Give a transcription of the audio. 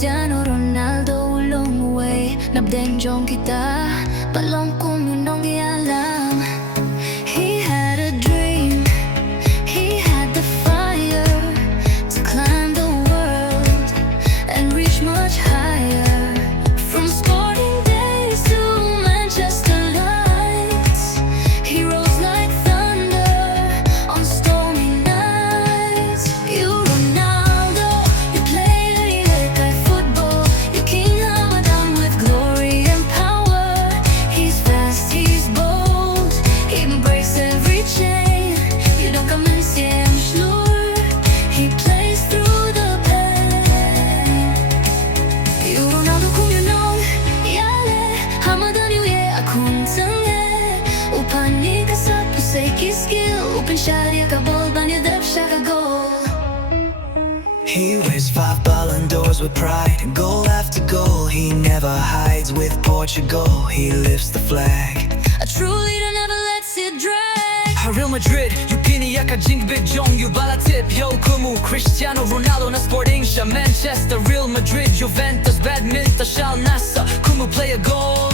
Christiano, Ronaldo along the way. Nabdeng Jong kita, palong kung yun ang ialam. He had a dream, he had the fire to climb the world and reach much higher. From sporting days to Manchester lights, he rose like thunder on stormy nights. You Ronaldo, you play like football. You king Ramadan with glory and power. He's fast, he's bold, he breaks every chain. You don't come and see him sure, he plays through the pain. You Ronaldo kung yun ang yale, Ramadan iuye akong tanghe. Upani ka sa pusay skill, upan siya di kabol, banyadap siya ka goal. He wins 5 Ballon d'Ors with pride, goal after goal. He never hides with Portugal, he lifts the flag. A true leader never lets it drag. Real Madrid, you piniyak ka Jong, you balatip, yo kumu Cristiano Ronaldo na sporting siya. Manchester, Real Madrid, Juventus, badminton siya nasa kumu play a goal.